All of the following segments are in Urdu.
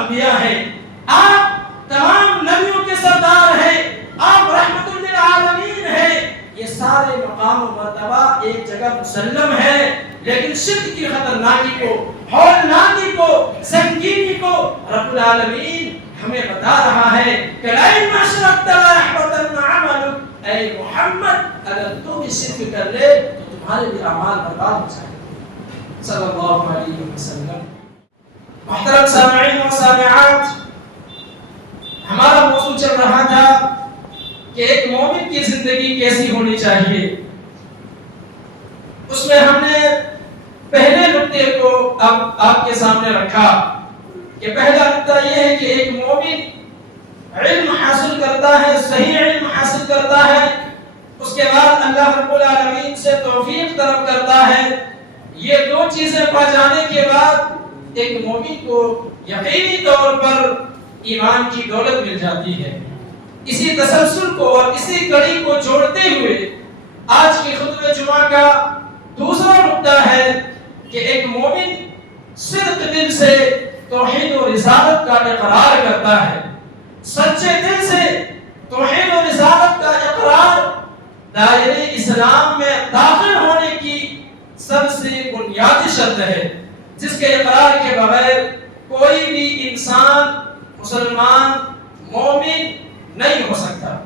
الانبیاء ہیں، آپ تمام نبیوں کے سردار ہیں، آپ رحمت للعالمین ہیں۔ یہ سارے مقام و مرتبہ ایک جگہ مسلم ہے، لیکن شرک کی خطرناکی کو، ہولناکی کو، سنگینی کو رب العالمین ہمیں بتا رہا ہے کہ لئن اشرکت ليحبطن عملک، اے محمد اگر تم شرک کر لے تو تمہارے بھی اعمال برباد ہو جائیں گے، صلی اللہ علیہ وسلم۔ محترم سامعین و سامعات، ہمارا موضوع چل رہا تھا کہ ایک مومن کی زندگی کیسی ہونی چاہیے۔ اس میں ہم نے پہلے نقطے کو اب آپ کے سامنے رکھا کہ پہلا نقطہ یہ ہے کہ ایک مومن علم حاصل کرتا ہے، صحیح علم حاصل کرتا ہے، اس کے بعد اللہ رب العالمین سے توفیق طلب کرتا ہے۔ یہ دو چیزیں پا جانے کے بعد ایک مومن کو یقینی طور پر ایمان کی دولت مل جاتی ہے۔ اسی تسلسل کو اور اسی کڑی کو جوڑتے ہوئے آج کی خطبہ جمعہ کا دوسرا نقطہ ہے کہ ایک مومن صدق دل سے توحید و رسالت کا اقرار کرتا ہے، سچے دل سے توحید و رسالت کا اقرار دائرہ اسلام میں داخل ہونے کی سب سے بنیادی شرط ہے، جس کے اقرار کے بغیر کوئی بھی انسان مسلمان مومن نہیں ہو سکتا۔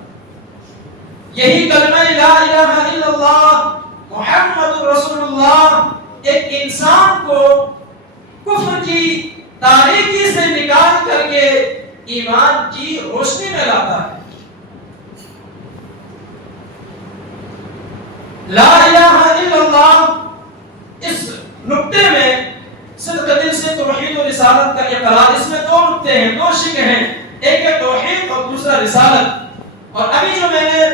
یہی کلمہ لا الہ الا اللہ محمد رسول اللہ ایک انسان کو کفر کی تاریکی سے نکال کر کے ایمان کی روشنی میں لاتا ہے۔ لا الہ الا اللہ اس نقطے میں صدق دل سے توحید و رسالت کا اقرار، اس میں دو نقطے ہیں، دو شق ہیں، ایک ہے توحید اور دوسرا رسالت۔ اور ابھی جو میں نے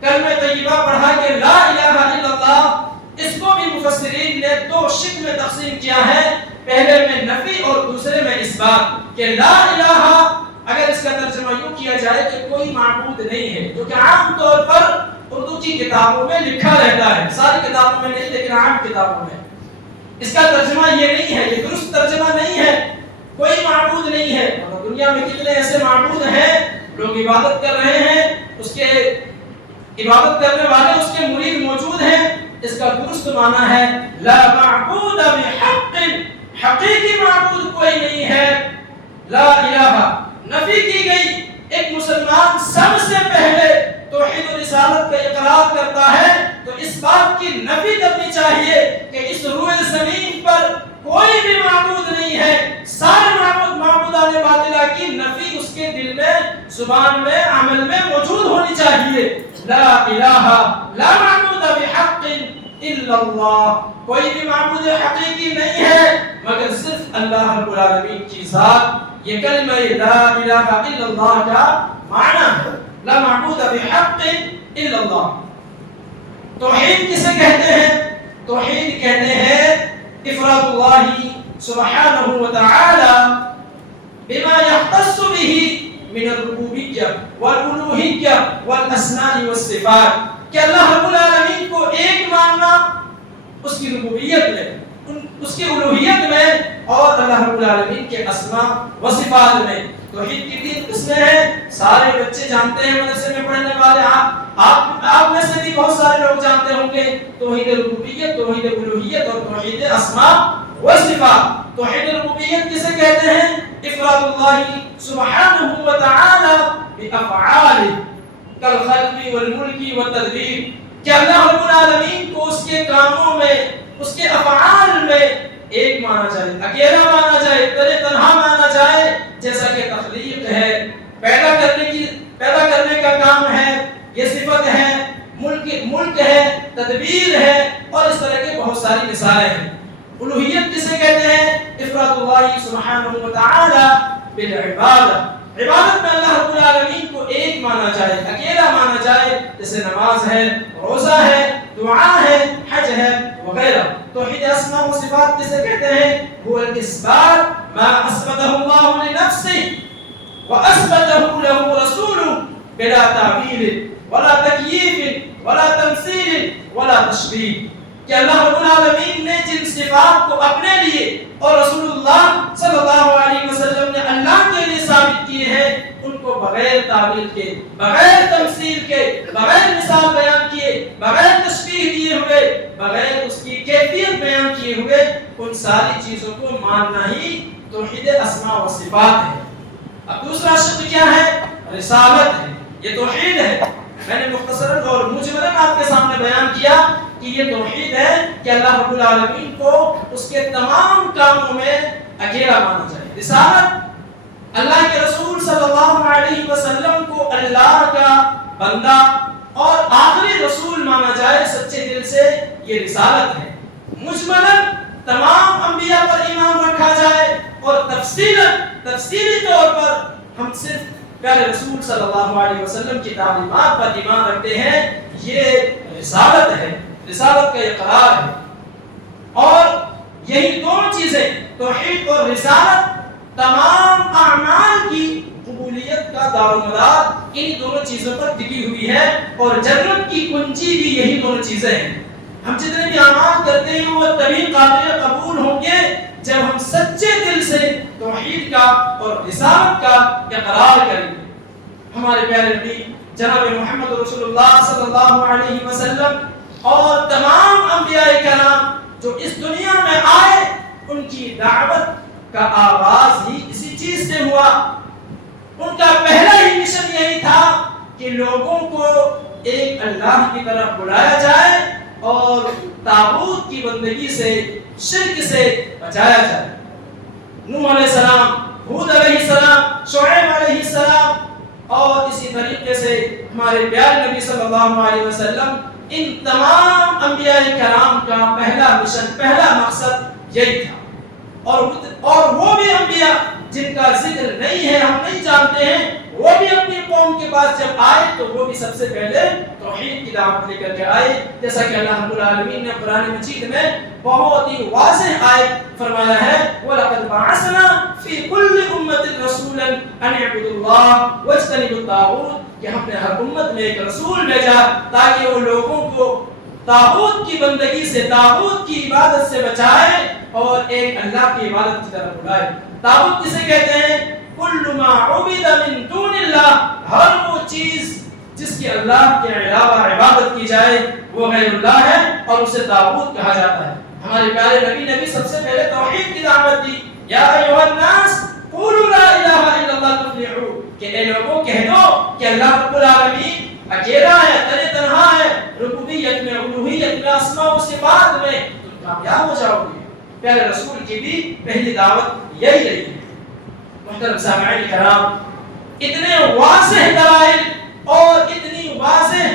کلمہ طیبہ پڑھا کہ لا الہ الا اللہ، اس کو بھی مفسرین نے دو شق میں تقسیم کیا ہے، پہلے میں نفی اور دوسرے میں اثبات، کہ لا الہ اگر اس کا ترجمہ یوں کیا جائے کہ کوئی معبود نہیں ہے، جو کہ عام طور پر اردو کی کتابوں میں لکھا رہتا ہے، ساری کتابوں میں نہیں لیکن عام کتابوں میں اس کا ترجمہ یہ نہیں ہے، یہ درست ترجمہ نہیں ہے، کوئی معبود نہیں ہے۔ دنیا میں کتنے ایسے معبود ہیں، لوگ عبادت کر رہے ہیں، اس کے عبادت کرنے والے اس کے مرید موجود ہیں، اس کا درست معنی ہے لا معبود بحق، حقیقی معبود کوئی نہیں ہے۔ لا الہ نفی کی گئی، ایک مسلمان سب سے پہلے توحید و رسالت کا اقرار کرتا ہے تو اس بات کی نفی کرنی چاہیے کہ اس روئے زمین پر کوئی بھی معبود نہیں ہے، سارے معبودان باطلہ کی نفی اس کے دل میں، زبان میں، عمل میں موجود ہونی چاہیے۔ لا الہ لا معبود بحق الا اللہ، کوئی بھی معبود حقیقی نہیں ہے مگر صرف اللہ رب العالمین کی ذات۔ یہ کلمہ لا الہ الا اللہ کا معنی ہے، لا معبود بحق الا اللہ۔ توحید کسے کہتے ہیں؟ توحید کہتے ہیں افراد اللہ سبحانہ وتعالی بما يختص به من الربوبیہ والالوہیہ والاسماء والصفات، کہ اللہ رب العالمین کو ایک ماننا اس کی ربوبیت میں، اس کی الوہیت میں، اور اللہ رب العالمین کے اسماء و صفات میں۔ توحید کی تین قسمیں ہیں، سارے بچے جانتے ہیں، مدرسے میں پڑھنے والے آپ میں سے بھی بہت سارے لوگ جانتے ہوں گے، توحید ربوبیت، توحید الوہیت اور توحید اسماء و صفات۔ توحید ربوبیت کسے کہتے ہیں؟ افراد اللہ سبحانہ وتعالی بافعالہ کالخلق والملک والتدبیر، کہ اللہ رب العالمین کو اس کے کاموں میں، اس کے افعال میں ایک مانا جائے، اکیلا مانا جائے، تنہا مانا جائے، جیسا کہ تخلیق ہے، پیدا کرنے کا کام ہے، یہ صفت ہے، ملک ہے، تدبیر ہے، اور اس طرح کے بہت ساری مثالیں ہیں۔ الوہیت کسے کہتے ہیں؟ افراد اللہ سبحانہ وتعالی بالعبادہ، عبادت میں اللہ رب العالمین کو ایک مانا جائے، اکیلا مانا جائے، جیسے نماز ہے، روزہ ہے، دعا ہے، حج ہے وغیرہ۔ توحید اسماء و صفات کسے کہتے ہیں؟ هو الاثبات ما اثبته الله لنفسه واثبته له رسوله بلا تعبیر ولا تکییف ولا تمثیل ولا تشبیہ۔ کہ اللہ رب العالمین نے جن صفات کو اپنے لیے اور رسول اللہ صلی اللہ علیہ وسلم نے اللہ کے لیے ثابت کیے ہیں، ان کو بغیر تعویل کے، بغیر تمثیل کے، بغیر مثال بیان کیے، بغیر تشبیہ دیے ہوئے، بغیر اس کی کیفیت بیان کیے ہوئے، ان ساری چیزوں کو ماننا ہی توحید اسماء و صفات ہے۔ اب دوسرا شق کیا ہے؟ رسالت ہے، یہ توحید ہے۔ میں نے مختصراً اور مجملاً آپ کے سامنے بیان کیا کہ یہ توحید ہے کہ اللہ رب العالمین کو اس کے تمام کاموں میں اکیلا مانا جائے۔ رسالت، اللہ کے رسول صلی اللہ علیہ وسلم کو اللہ کا بندہ اور آخری رسول مانا جائے سچے دل سے، یہ رسالت ہے۔ مجملاً تمام انبیاء پر ایمان رکھا جائے اور تفصیلی طور پر ہم صرف پیارے رسول صلی اللہ علیہ وسلم کی تعلیمات پر ایمان رکھتے ہیں، یہ رسالت ہے، رسالت کا اقرار ہے۔ اور یہی دونوں چیزیں، توحید اور رسالت، تمام اعمال کی قبولیت کا دار و مدار انہی دونوں چیزوں پر ٹکی ہوئی ہے، اور جنت کی کنجی بھی یہی دونوں چیزیں ہیں۔ ہم جتنے بھی اعمال کرتے ہیں وہ تبھی قابل قبول ہوں گے جب ہم سچے دل سے توحید کا اور رسالت کا اقرار کریں گے۔ ہمارے پیارے نبی جناب محمد رسول اللہ صلی اللہ علیہ وسلم اور تمام انبیاء کرام جو اس دنیا میں آئے، ان کی دعوت کا آغاز ہی اسی چیز سے ہوا۔ ان کا پہلا ہی مشن یہی تھا کہ لوگوں کو ایک اللہ کی طرف بلایا جائے اور طاغوت کی بندگی سے، شرک سے بچایا جائے۔ نوح علیہ السلام، ہود علیہ السلام، شعیب علیہ السلام، اور اسی طریقے سے ہمارے پیارے نبی صلی اللہ علیہ وسلم، ان تمام انبیاء کرام کا پہلا مشن، پہلا مقصد یہی تھا۔ اور وہ بھی انبیاء جن کا ذکر نہیں ہے، ہم نہیں جانتے ہیں، وہ بھی اپنی قوم کے پاس جب آئے تو وہ بھی سب سے پہلے توحید کی دعوت لے کر کے آئے، جیسا کہ اللہ رب العالمین نے قرآن مجید میں بہت ہی واضح آیت فرمایا ہے، وَلَقَدْ بَعَثْنَا فِي كُلِّ أُمَّةٍ رَسُولًا أَنِ اعْبُدُوا اللَّهَ وَاجْتَنِبُوا الطَّاغُوتَ، کہ ہم نے ہر امت میں ایک رسول بھیجا تاکہ وہ لوگوں کو طاغوت کی بندگی سے، طاغوت کی عبادت سے بچائے اور ایک اللہ کی عبادت کی طرف بلائے۔ طاغوت کسے کہتے ہیں؟ کل ما عبد من دون اللہ، ہر وہ چیز جس کی اللہ کے علاوہ عبادت کی جائے وہ غیر اللہ ہے اور اسے طاغوت کہا جاتا ہے۔ ہمارے پیارے نبی نے بھی سب سے پہلے توحید کی دعوت دی، یا ایھا الناس قولوا لا الہ الا اللہ تفلحوا، کہ اے لوگوں کہہ دو کہ اللہ رب العالمین اکیلا ہے، تنہا ہے، ربوبیت میں، الوہیت میں، اسماء و صفات میں تم کامیاب ہو جاؤ گے۔ پیارے رسول کی بھی پہلی دعوت یہی رہی ہے۔ محترم سامعین کرام، اتنے واضح دلائل اور اتنی واضح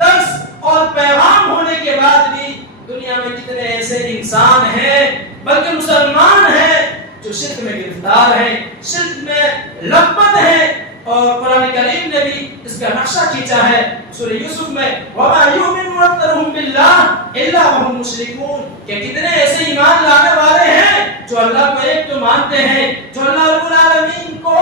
درس اور پیغام ہونے کے بعد بھی دنیا میں کتنے ایسے انسان ہیں بلکہ مسلمان ہیں جو شرک میں گرفتار ہیں، شرک میں لپت ہیں، اور قرآن کریم نے بھی اس کا نقشہ کھینچا ہے سورہ یوسف میں، وَمَا يُؤْمِنُ أَكْثَرُهُم بِاللَّهِ إِلَّا وَهُمْ مُشْرِكُونَ، کہ کتنے ایسے ایمان لانے والے ہیں جو اللہ کو ایک تو مانتے ہیں، جو اللہ رب العالمین کو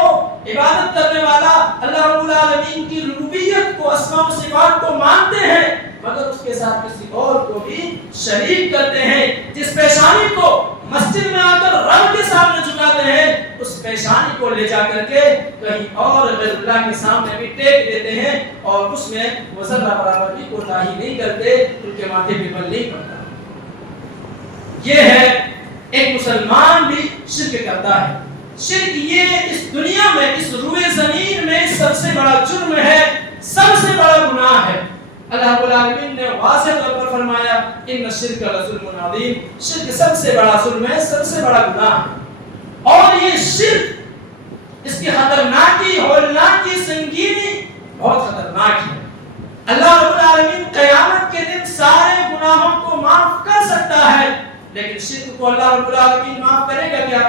عبادت کرنے والا، اللہ رب العالمین کی ربوبیت کو، اسماء و صفات کو مانتے ہیں، مگر اس کے ساتھ کسی اور کو بھی شریک کرتے ہیں۔ جس پیشانی کو مسجد میں آ کر رب کے سامنے جھکاتے ہیں، اس پیشانی کو لے جا کر کے کہیں اور غیر اللہ کے سامنے بھی ٹیک دیتے ہیں، اور اس میں وہ ذرہ برابر بھی کوتاہی نہیں کرتے، ان کے ماتھے پہ بل نہیں پڑتا۔ یہ ہے ایک مسلمان بھی شرک کرتا ہے۔ شرک یہ اس دنیا میں، اس روئے زمین میں سب سے بڑا جرم ہے، سب سے بڑا گناہ ہے۔ اللہ رب العالمین نے واضح طور پر فرمایا ان الشرک لظلم عظیم، شرک سب سے بڑا ظلم ہے، سب سے بڑا گناہ ہے۔ اور یہ شرک، اس کی خطرناکی، ہولناکی، سنگینی بہت خطرناک ہے۔ اللہ رب العالمین قیامت کے دن سارے گناہوں کو معاف کر سکتا ہے، لیکن شرک کو اللہ رب العالمین معاف کرے گا کیا؟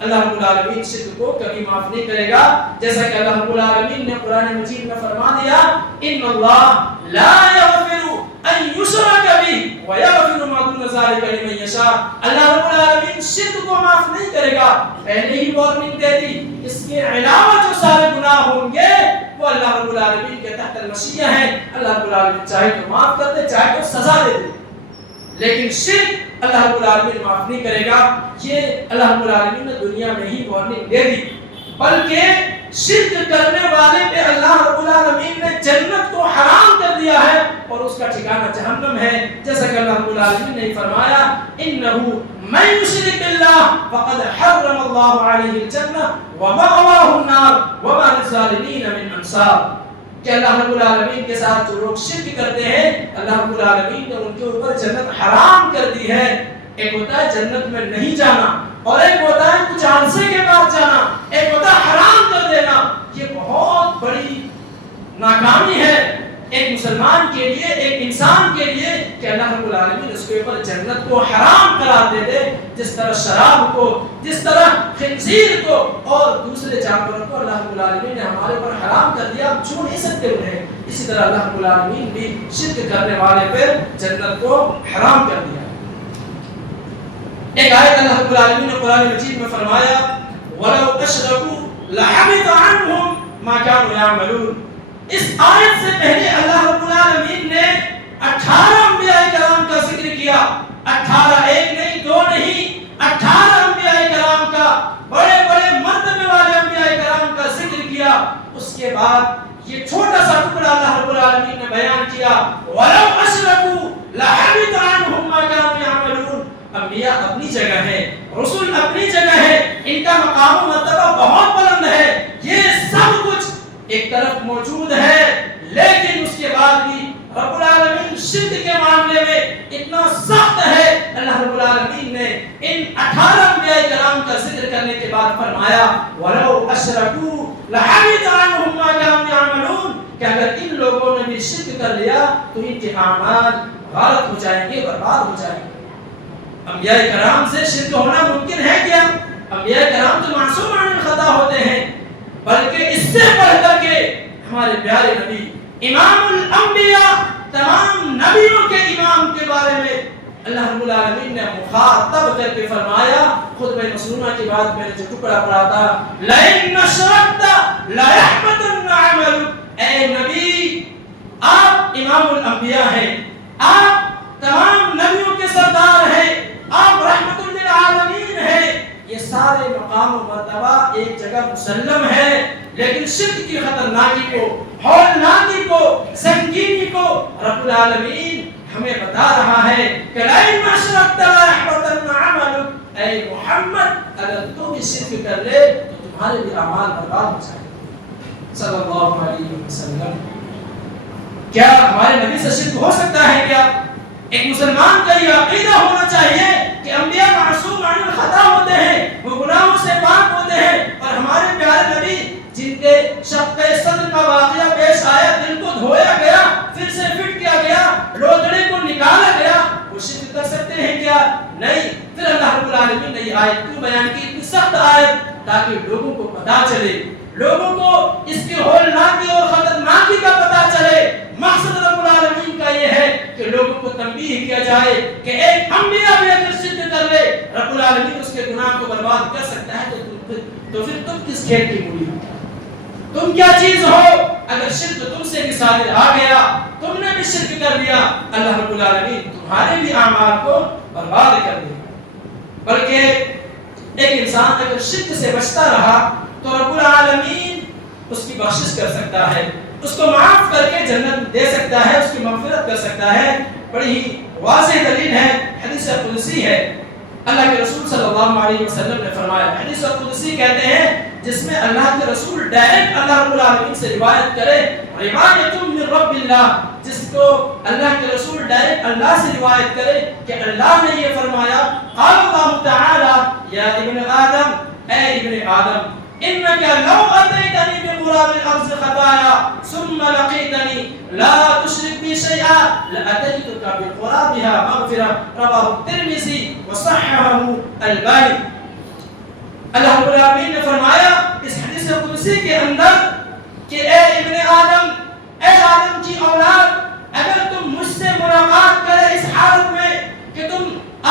اللہ رب العالمین شرک کو کبھی معاف نہیں کرے گا، جیسا کہ اللہ رب العالمین نے قرآن مجید میں فرما دیا، ان اللہ لا یغفر ان یشرک بہ ویغفر ما دون ذلک لمن یشاء۔ اللہ رب العالمین شرک کو معاف نہیں کرے گا، پہلے ہی وارننگ دے دی، اس کے علاوہ جو سارے گناہ ہوں گے وہ اللہ رب العالمین کے تحت المشیہ ہیں، اللہ رب العالمین چاہے تو معاف کر دے، چاہے تو سزا دے دے، لیکن شرک اللہ رب العالمین معاف نہیں کرے گا. یہ اللہ رب العالمین نے دنیا میں ہی وارننگ دے دی، بلکہ شرک کرنے والے پہ اللہ رب العالمین نے جنت کو حرام کر دیا ہے اور اس کا ٹھکانہ جہنم ہے. جیسا کہ اللہ رب العالمین نے فرمایا انه من یشرک باللہ فقد حرم اللہ علیہ الجنہ ومأواہ النار وما للظالمین من انصار. کہ اللہ رب العالمین کے ساتھ جو لوگ شرک کرتے ہیں اللہ رب العالمین نے ان کے اوپر جنت حرام کر دی ہے. ایک ہوتا ہے جنت میں نہیں جانا اور ایک ہوتا ہے کچھ عرصے کے بعد جانا، ایک ہوتا ہے حرام کر دینا. یہ بہت بڑی ناکامی ہے ایک مسلمان کے لیے، ایک انسان کے لیے کہ اللہ رب العالمین اس کے اوپر جنت کو حرام قرار دے دے. جس طرح شراب کو، جس طرح خنزیر کو اور دوسرے جانوروں کو اللہ رب العالمین نے ہمارے اوپر حرام کر دیا، ہم چھو نہیں سکتے انہیں، اسی طرح اللہ رب العالمین بھی شرک کرنے والے پر جنت کو حرام کر دیا. ایک آیت اللہ رب العالمین نے قرآن مجید میں فرمایا وَلَوْ أَشْرَكُوا لَحَبِطَ عَنْهُمْ مَا كَانُوا يَعْمَلُونَ. اس آیت سے پہلے اللہ رب العالمین نے 18 انبیاء کرام کا ذکر کیا. 18 ایک نہیں، دو نہیں، 18 انبیاء کرام کا، بڑے بڑے مرتبے والے انبیاء کرام کا ذکر کیا. اس کے بعد یہ چھوٹا سا ٹکڑا اللہ رب العالمین نے بیان کیا وَلَوْ أَشْرَكُوا لَحَبِطَ عَنْهُمْ مَا كَانُوا يَعْمَلُونَ. انبیاء اپنی جگہ ہے، رسول اپنی جگہ ہے، ان کا مقام و مرتبہ بہت بلند ہے، یہ سب کچھ ایک طرف موجود ہے، لیکن اس کے بعد بھی رب العالمین شرک کے معاملے میں اتنا سخت ہے. اللہ رب العالمین نے ان 18 انبیاء کرام کا ذکر کرنے کے بعد فرمایا وَلَوْ أَشْرَكُوا لَحَبِطَ عَنْهُمْ مَا كَانُوا يَعْمَلُونَ کہ اگر ان لوگوں نے بھی شرک کر لیا تو ان کے اعمال غلط ہو جائیں گے، برباد ہو جائیں گے. انبیاء کرام سے شرک ہونا ممکن ہے کیا؟ انبیاء کرام تو معصوم عن الخطا ہوتے ہیں، بلکہ اس سے بڑھ کر کے ہمارے پیارے نبی امام الانبیاء، تمام نبیوں کے امام کے بارے میں اللہ رب العالمین نے مخاطب کر کے فرمایا. خطبہ مسنونہ کے بعد میں نے جو ٹکڑا پڑھا تھا لَإِنَّ أَشْرَكْتَ لَيَحْبَطَنَّ عَمَلُكَ، اے نبی آپ امام الانبیاء ہیں، آپ تمام نبیوں کے سردار ہیں، آپ رحمت للعالمین ہیں، یہ سارے مقام و مرتبہ ایک جگہ مسلم ہے، لیکن شرک کی خطرناکی کو، ہولناکی کو، سنگینی کو رب العالمین ہمیں بتا رہا ہے کہ لَإِنَّ أَشْرَكْتَ لَيَحْبَطَنَّ عَمَلُكَ. اے محمد اگر تم شرک کر لے تو تمہارے بھی اعمال برباد ہو جائیں گے. صلی اللہ علیہ وسلم. کیا ہمارے نبی سے شرک ہو سکتا ہے کیا؟ ایک مسلمان کا یہ عقیدہ ہونا چاہیے کہ انبیاء معصوم عن الخطا ہوتے ہیں، وہ گناہوں سے پاک ہوتے ہیں، اور ہمارے پیارے نبی جن کے شق صدر کا واقعہ پیش آیا، دل کو دھویا گیا، پھر سے فٹ کیا گیا، لوتڑے کو نکالا گیا، وہ شرک کر سکتے ہیں کیا؟ نہیں. پھر اللہ رب العالمین نے یہ آیت کیوں بیان کی، اتنی سخت آیت، تاکہ لوگوں کو پتا چلے، لوگوں کو اس کی ہولناکی اور خطرناکی کا پتا چلے. مقصد رب العالمین کا یہ ہے کہ لوگوں کو تنبیہ کیا جائے کہ ایک انبیاء بھی اگر شرک کر لے رب العالمین اس کے گناہ کو برباد کر سکتا ہے، تو پھر تم کس کھیت کی مولی ہو؟ تم کیا چیز ہو؟ اگر شرک تم سے مثال آ گیا، تم نے بھی شرک کر لیا، اللہ رب العالمین تمہارے بھی اعمال کو برباد کر دے. بلکہ ایک انسان اگر شرک سے بچتا رہا تو رب العالمین اس کی بخشش کر سکتا ہے، اس کو معاف کر کے جنت دے سکتا ہے، اس کی مغفرت کر سکتا ہے. بڑی ہی واضح دلیل ہے، حدیث قدسی ہے. اللہ کے رسول صلی اللہ علیہ وسلم نے فرمایا، حدیث قدسی کہتے ہیں جس میں اللہ کے رسول ڈائریکٹ اللہ رب العالمین سے روایت کرے، روایت من رب اللہ، جس کو اللہ کے رسول ڈائریکٹ اللہ سے روایت کرے کہ اللہ نے یہ فرمایا، قال اللہ تعالی یا ابن آدم، اے ابن آدم، انك لو اتيتني بقراب الارض خطايا ثم لقيتني لا تشرك بي شيئا لاتيتك بقرابها مغفرة. رواه الترمذی وصححه البانی. اللہ رب العالمین نے فرمایا اس حدیث قدسی کے اندر کہ اے ابن آدم، اے آدم کی اولاد، اگر تم مجھ سے ملاقات کرے اس حالت میں کہ تم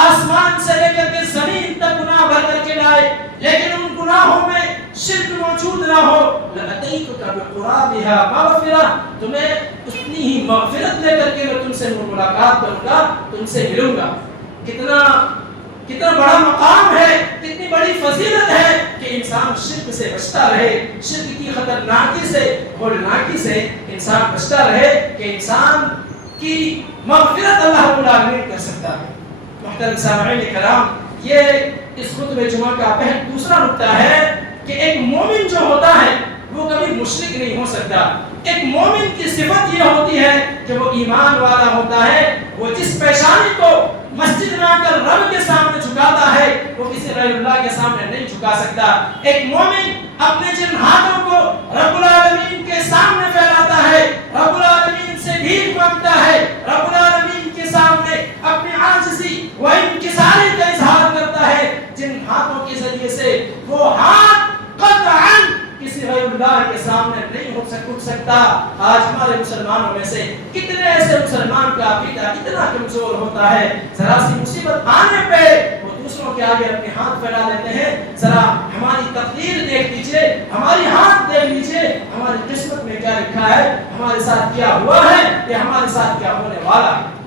آسمان سے لے کر کے زمین تک گناہ بھر کر کے لائے، لیکن ان گناہوں میں شرک موجود نہ ہو، لَأَتَيْتُكَ بِقُرَابِهَا مَغْفِرَةً، تمہیں اتنی ہی مغفرت لے کر کے میں تم سے ملاقات کروں گا، تم سے ملوں گا۔ کتنا بڑا مقام ہے، کتنی بڑی فضیلت ہے کہ انسان شرک سے بچتا رہے، شرک کی خطرناکی سے، ہولناکی سے انسان بچتا رہے کہ انسان کی مغفرت اللہ رب العالمین کر سکتا ہے۔ محترم سامعین کرام، یہ اس خطبہ جمعہ کا دوسرا نقطہ ہے کہ ایک مومن جو ہوتا ہے وہ کبھی مشرک نہیں ہو سکتا۔ ایک مومن کی صفت یہ ہوتی ہے کہ وہ ایمان والا ہوتا ہے، وہ جس پیشانی کو مسجد میں آ کر رب کے سامنے جھکاتا ہے وہ کسی غیر اللہ کے سامنے نہیں جھکا سکتا۔ ایک مومن اپنے جن ہاتھوں کو رب العالمین کے سامنے پھیلاتا ہے، رب العالمین سے بھیک مانگتا ہے، رب العالمین کے سامنے اپنی عاجزی و انکساری کا اظہار کرتا ہے، جن ہاتھوں کے ذریعے سے وہ ہاتھ قطعاً کسی غیر اللہ کے سامنے نہیں اٹھ سکتا۔ آج ہمارے مسلمانوں میں سے کتنے ایسے مسلمان کا عقیدہ اتنا کمزور ہوتا ہے، ذرا سی مصیبت آنے پہ وہ دوسروں کے آگے اپنے ہاتھ پھیلا دیتے ہیں۔ ذرا ہماری تقدیر دیکھ لیجئے، ہماری ہاتھ دیکھ لیجئے، ہماری قسمت میں کیا لکھا ہے، ہمارے ساتھ کیا ہوا ہے یا ہمارے ساتھ کیا ہونے والا ہے۔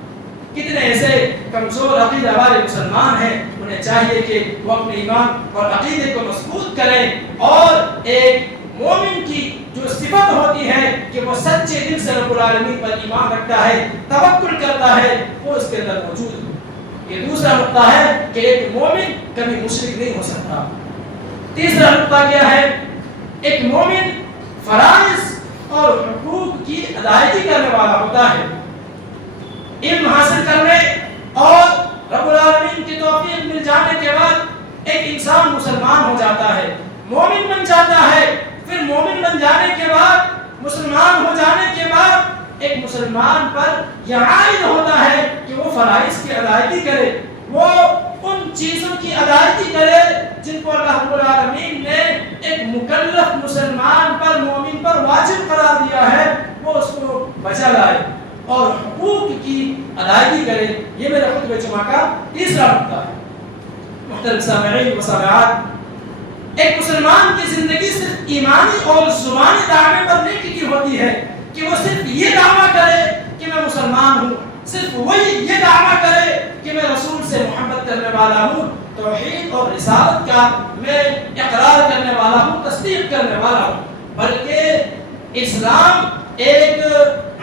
کتنے ایسے کمزور عقیدہ والے مسلمان ہیں، انہیں چاہیے کہ وہ اپنے ایمان اور عقیدے کو مضبوط کریں، اور ایک مومن کی جو صفت ہوتی ہے کہ وہ سچے دل سے رب العالمین پر ایمان رکھتا ہے، توکل کرتا ہے، وہ اس کے اندر موجود ہو۔ یہ دوسرا نقطہ ہے کہ ایک مومن کبھی مشرک نہیں ہو سکتا۔ تیسرا نقطہ کیا ہے؟ ایک مومن فرائض اور حقوق کی ادائیگی کرنے والا ہوتا ہے۔ علم حاصل کرنے اور رب العالمین کی توفیق مل جانے کے بعد ایک انسان مسلمان ہو جاتا ہے، مومن بن جاتا ہے۔ پھر مومن بن جانے کے بعد، مسلمان ہو جانے کے بعد ایک مسلمان پر یہ عائد ہوتا ہے کہ وہ فرائض کی ادائیگی کرے، وہ ان چیزوں کی ادائیگی کرے جن کو اللہ رب العالمین نے ایک مکلف مسلمان پر، مومن پر واجب قرار دیا ہے، وہ اس کو بچا لائے اور حقوق کی ادائیگی کرے۔ یہ میرا خطبہ جمعہ کا تیسرا نقطہ ہے۔ محترم سامعین و سامعات، ایک مسلمان کی زندگی صرف ایمانی اور زبانی دعوے پر نہیں ٹکی ہوتی ہے کہ وہ صرف یہ دعویٰ کرے کہ میں مسلمان ہوں، صرف وہی یہ دعویٰ کرے کہ میں رسول سے محبت کرنے والا ہوں، توحید اور رسالت کا میں اقرار کرنے والا ہوں، تصدیق کرنے والا ہوں، بلکہ اسلام ایک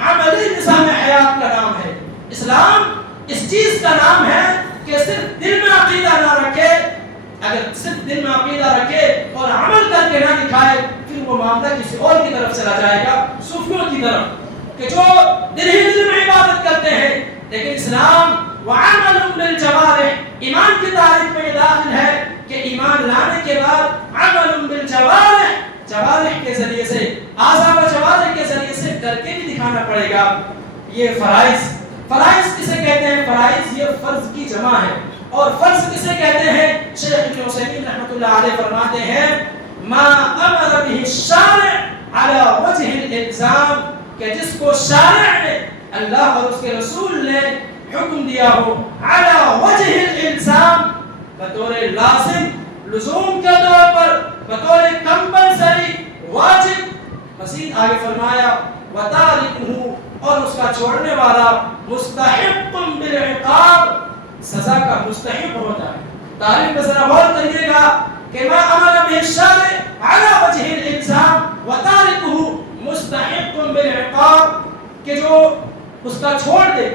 عملی نظام حیات کا نام ہے۔ اسلام اس چیز کا نام ہے کہ صرف دل میں عقیدہ نہ رکھے، اگر صرف دل میں عقیدہ رکھے اور عمل کر کے نہ دکھائے پھر وہ معاملہ کسی اور کی طرف چلا جائے گا، صوفیوں کی طرف، کہ جو دل ہی دل میں عبادت کرتے ہیں۔ لیکن اسلام وعمل بالجوارح، ایمان کی تعریف میں یہ داخل ہے کہ ایمان لانے کے بعد عمل بالجوارح، جوارح کے ذریعے سے، اعضاء و جوارح کے ذریعے سے کر کے بھی دکھانا پڑے گا۔ یہ فرائض کسے کہتے ہیں؟ فرائض یہ فرض کی جمع ہے، اور فرض کسے کہتے ہیں؟ شیخ ابن عثیمین رحمۃ اللہ علیہ فرماتے ہیں ما امر به الشارع على وجه الالزام، کہ جس کو شارع نے، اللہ اور اس کے رسول نے حکم دیا ہو على وجه الالزام، بطور لازم، لزوم کے طور پر، بطور کمپلسری، واجب۔ مزید آگے فرمایا وتارکہ، اور اس کا چھوڑنے والا مستحق بالعقاب، سزا کا مستحق ہوتا ہے۔ تعریف میں ذرا غور کریے گا کہ ما امر به الشارع على وجه الالزام وتارکہ مستحق بالعقاب، کہ جو اس کا چھوڑ دے،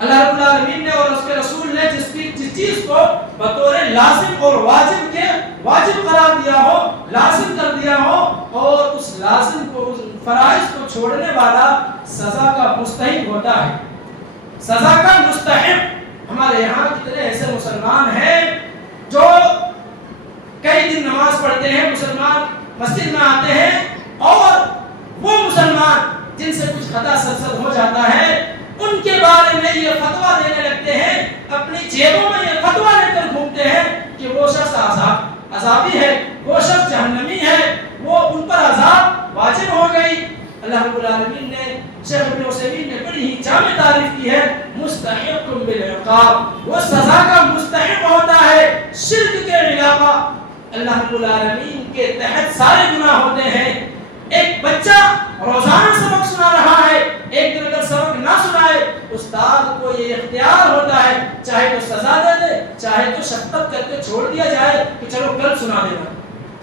اللہ رب العالمین نے اور اس کے رسول نے جس چیز کو بطور لازم اور واجب قرار دیا ہو، لازم کر دیا ہو، اور اس لازم کو، اس فرائض کو چھوڑنے والا سزا کا مستحق ہوتا ہے۔ سزا کا مستحق۔ ہمارے یہاں کتنے ایسے مسلمان ہیں جو کئی دن نماز پڑھتے ہیں، مسلمان مسجد میں آتے ہیں، اور وہ مسلمان جن سے کچھ خطا سرزد ہو جاتا ہے ان کے بارے میں یہ فتویٰ دینے لگتے ہیں، اپنی جیبوں میں یہ فتویٰ لے کر گھومتے ہیں کہ وہ شخص عذابی ہے، وہ شخص جہنمی ہے، وہ ان پر عذاب واجب ہو گئی۔ اللہ رب العالمین نے، شیخ ابن عثیمین نے بڑی ہی جامع تعریف کی ہے، مستحق بالعقاب، وہ سزا کا مستحق ہوتا ہے۔ شرک کے علاوہ اللہ رب العالمین کے تحت سارے گناہ ہوتے ہیں۔ ایک بچہ روزانہ سبق سنا رہا ہے، ایک دن اگر سبق نہ سنائے استاد کو یہ اختیار ہوتا ہے چاہے تو سزا دے دے چاہے تو شفقت کر کے چھوڑ دیا جائے کہ چلو کل سنا دینا.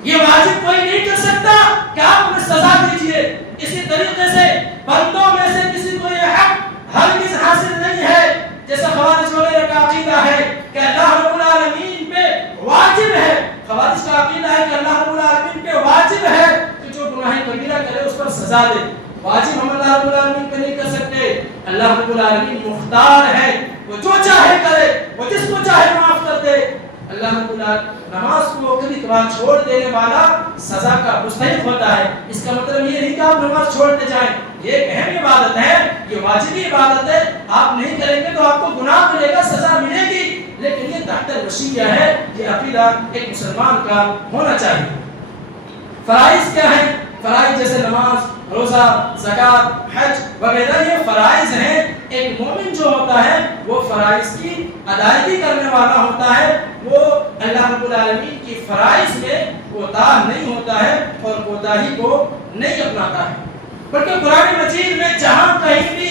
یہ واجب کوئی نہیں کر سکتا کہ آپ انہیں سزا دیجیے. اسی طریقے سے بندوں میں سے کسی کو یہ حق ہرگز حاصل نہیں ہے جیسا خوارج وغیرہ کا عقیدہ ہے کہ اللہ رب العالمین پہ واجب ہے. خوارج کا عقیدہ ہے کہ اللہ رب العالمین پہ واجب ہے کہ جو گناہ کبیرہ کرے اس پر سزا دے. واجب ہم اللہ رب العالمین پہ نہیں کر سکتے. اللہ رب العالمین مختار ہے, وہ جو چاہے کرے, وہ جس کو چاہے معاف کر دے. اللہ رب العالمین نماز کو کبھی کبھار چھوڑ دینے والا سزا کا مستحق ہوتا ہے. اس کا مطلب یہ نہیں کہ آپ نماز چھوڑتے جائیں. یہ ایک اہم عبادت ہے, یہ واجبی عبادت ہے. آپ نہیں کریں گے تو آپ کو گناہ ملے گا, سزا ملے گی, لیکن یہ تحت الوصیہ ہے. یہ عقیدہ ایک مسلمان کا ہونا چاہیے. فرائض کیا ہیں؟ فرائض جیسے نماز, روزہ, زکات, حج وغیرہ یہ فرائض ہیں. ایک مومن جو ہوتا ہے وہ فرائض کی ادائیگی کرنے والا ہوتا ہے. وہ اللہ رب العالمین کی فرائض میں کوتاہ نہیں ہوتا ہے اور کوتاہی کو نہیں اپناتا ہے. بلکہ قرآن مجید میں جہاں کہیں بھی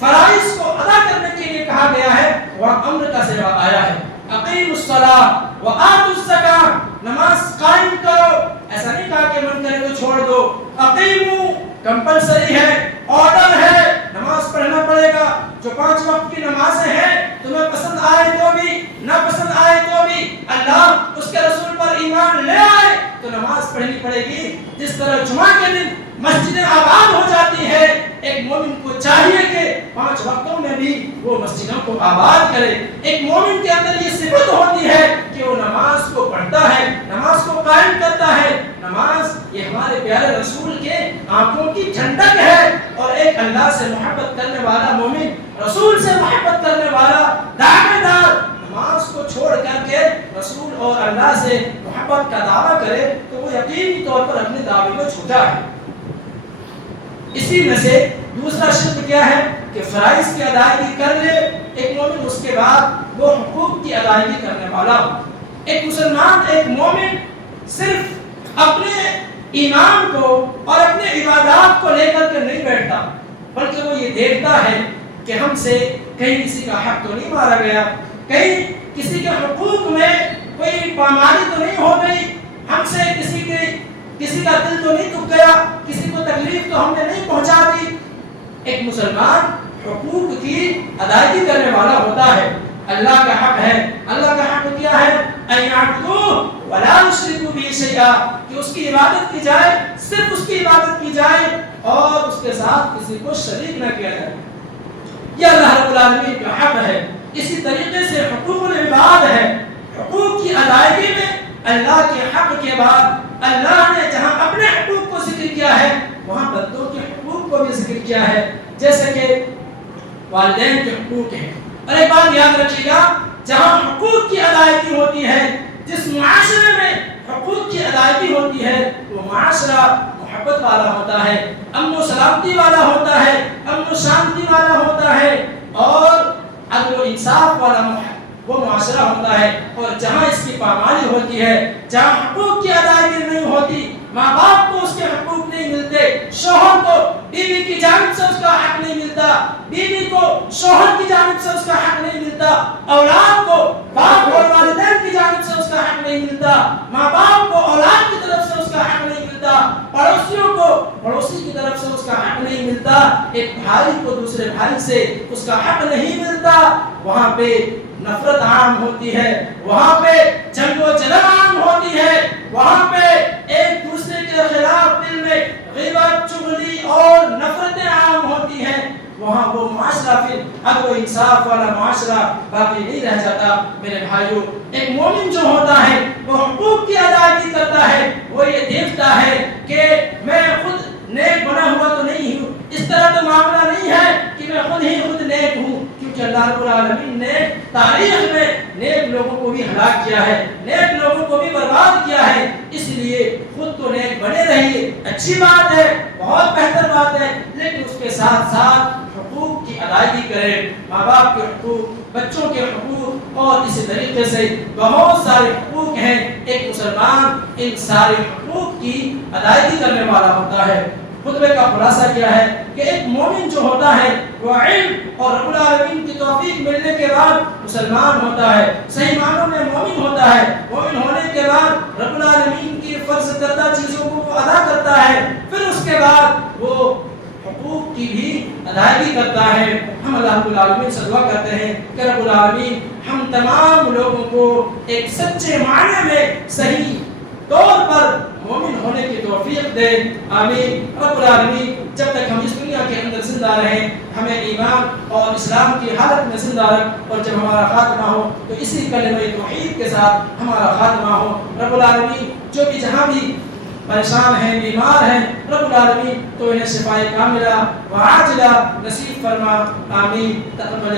فرائض کو ادا کرنے کے لیے کہا گیا ہے وہاں امر کا صیغہ آیا ہے. اقیموا الصلاۃ وآتوا الزکاۃ, نماز قائم کرو. ایسا نہیں کہا کہ من کرے تو چھوڑ دو. اقیموا کمپلسری ہے, آرڈر ہے, نماز پڑھنا پڑے گا. جو 5 وقت کی نمازیں ہیں تمہیں پسند آئے تو بھی نہ پسند آئے تو بھی اللہ اس کے رسول پر ایمان لے آئے تو نماز پڑھنی پڑے گی. جس طرح جمعہ کے دن مسجدیں آباد ہو جاتی ہے, ایک مومن کو چاہیے کہ 5 وقتوں میں بھی وہ مسجدوں کو آباد کرے. ایک مومن کے اندر یہ صفت ہوتی ہے کہ وہ نماز کو پڑھتا ہے, نماز کو قائم کرتا ہے. نماز یہ ہمارے پیارے رسول کے آنکھوں کی ٹھنڈک ہے. اور ایک اللہ سے محبت کرنے والا مومن, رسول سے محبت کرنے والا دعوے دار نماز کو چھوڑ کر کے رسول اور اللہ سے محبت کا دعویٰ کرے تو وہ یقینی طور پر اپنے دعوے کو چھوٹا ہے. اسی میں سے دوسرا شرط کیا ہے کہ فرائض کی ادائیگی کر لے ایک مومن, اس کے بعد وہ حقوق کی ادائیگی کرنے والا. ایک مسلمان, ایک مومن صرف اپنے ایمان کو اور اپنے عبادات کو لے کر کے نہیں بیٹھتا, بلکہ وہ یہ دیکھتا ہے کہ ہم سے کہیں کسی کا حق تو نہیں مارا گیا, کہیں کسی کے حقوق میں کوئی پامالی تو نہیں ہو گئی, ہم سے کسی کا دل تو نہیں دکھ گیا, کسی کو تکلیف تو ہم نے نہیں پہنچا دی. ایک مسلمان حقوق کی ادائیگی کرنے والا ہوتا ہے. اللہ کا حق ہے, اللہ کا حق کیا ہے؟ ان یعبدوہ ولا یشرکوا بہ شیئا, کہ اس کی عبادت کی جائے, صرف اس کی عبادت کی جائے اور اس کے ساتھ کسی کو شریک نہ کیا جائے. یہ اللہ رب العالمین کا حق ہے. اسی طریقے سے حقوق العباد ہے. حقوق کی ادائیگی میں اللہ کے حق کے بعد اللہ نے جہاں اپنے حقوق کو ذکر کیا ہے وہاں بندوں کے حقوق کو بھی ذکر کیا ہے, جیسے کہ والدین کے حقوق ہیں. اور ایک بات یاد رکھیے گا, جہاں حقوق کی ادائیگی ہوتی ہے, جس معاشرے میں حقوق کی ادائیگی ہوتی ہے وہ معاشرہ محبت والا ہوتا ہے, امن و سلامتی والا ہوتا ہے, امن و شانتی والا ہوتا ہے اور عدل و انصاف والا وہ معاشرہ ہوتا ہے. اور جہاں اس کی پامالی ہوتی ہے, جہاں حقوق کی ادائیگی نہیں ہوتی, ماں باپ کو اس کے حقوق نہیں ملتے, شوہر کو بیوی کی جانب سے اس کا حق نہیں ملتا, بیوی کو شوہر کی جانب سے اس کا حق نہیں ملتا, اولاد کو باپ اور والدین کی جانب سے اس کا حق نہیں ملتا, ماں باپ کو اولاد کی طرف سے اس کا حق نہیں ملتا, پڑوسیوں کو پڑوسی کی طرف سے اس کا حق نہیں ملتا, ایک بھائی کو دوسرے بھائی سے اس کا حق نہیں ملتا. وہاں پہ نفرت عام ہوتی ہے, وہاں پہ جنگ و جدل عام ہوتی ہے, وہاں پہ ایک دوسرے کے خلاف دل میں غیبت, چغلی اور نفرتیں عام ہوتی ہیں. وہاں وہ معاشرہ پھر عدل و انصاف والا معاشرہ باقی نہیں رہ جاتا. میرے بھائیوں, ایک مومن جو ہوتا ہے وہ حقوق کی ادائیگی کرتا ہے, وہ یہ دیکھتا ہے کہ میں خود نیک بنا ہوا تو نہیں ہوں, اس طرح تو معاملہ نہیں ہے کہ میں خود نیک ہوں, کیونکہ اللہ رب العالمین نے تاریخ میں نیک لوگوں کو بھی ہلاک کیا ہے, نیک لوگوں کو بھی برباد کیا ہے. اس لیے خود تو نیک بنے رہیے, اچھی بات ہے, بہت بہتر بات ہے, لیکن اس کے ساتھ ساتھ حقوق کی ادائیگی کریں, ماں باپ کے حقوق, بچوں کے حقوق, اور اسی طریقے سے بہت سارے حقوق ہیں. ایک مسلمان ان سارے حقوق کی ادائیگی کرنے والا ہوتا ہے. خطبے کا خلاصہ کیا ہے کہ ایک مومن جو ہوتا ہے وہ علم اور رب العالمین کی توفیق ملنے کے بعد مسلمان ہوتا ہے، صحیح معنوں میں مومن ہوتا ہے۔ مومن ہونے کے بعد رب العالمین کی فرض کردہ چیزوں کو وہ ادا کرتا ہے، پھر اس کے بعد وہ حقوق کی بھی ادائیگی کرتا ہے۔ ہم اللہ رب العالمین سے دعا کرتے ہیں کہ رب العالمین ہم تمام لوگوں کو ایک سچے معنی میں صحیح طور پر مومن ہونے کی توفیق دے، آمین۔ رب العالمین جب تک ہم اس دنیا کے اندر زندہ رہیں ہمیں ایمان اور اسلام کی حالت میں زندہ رکھ، اور جب ہمارا خاتمہ ہو تو اسی کلمہ توحید کے ساتھ ہمارا خاتمہ ہو۔ رب العالمین جو بھی جہاں بھی پریشان ہیں، بیمار ہیں، رب العالمین تو انہیں شفائے کاملہ و عاجلہ نصیب فرما، آمین۔ تقبل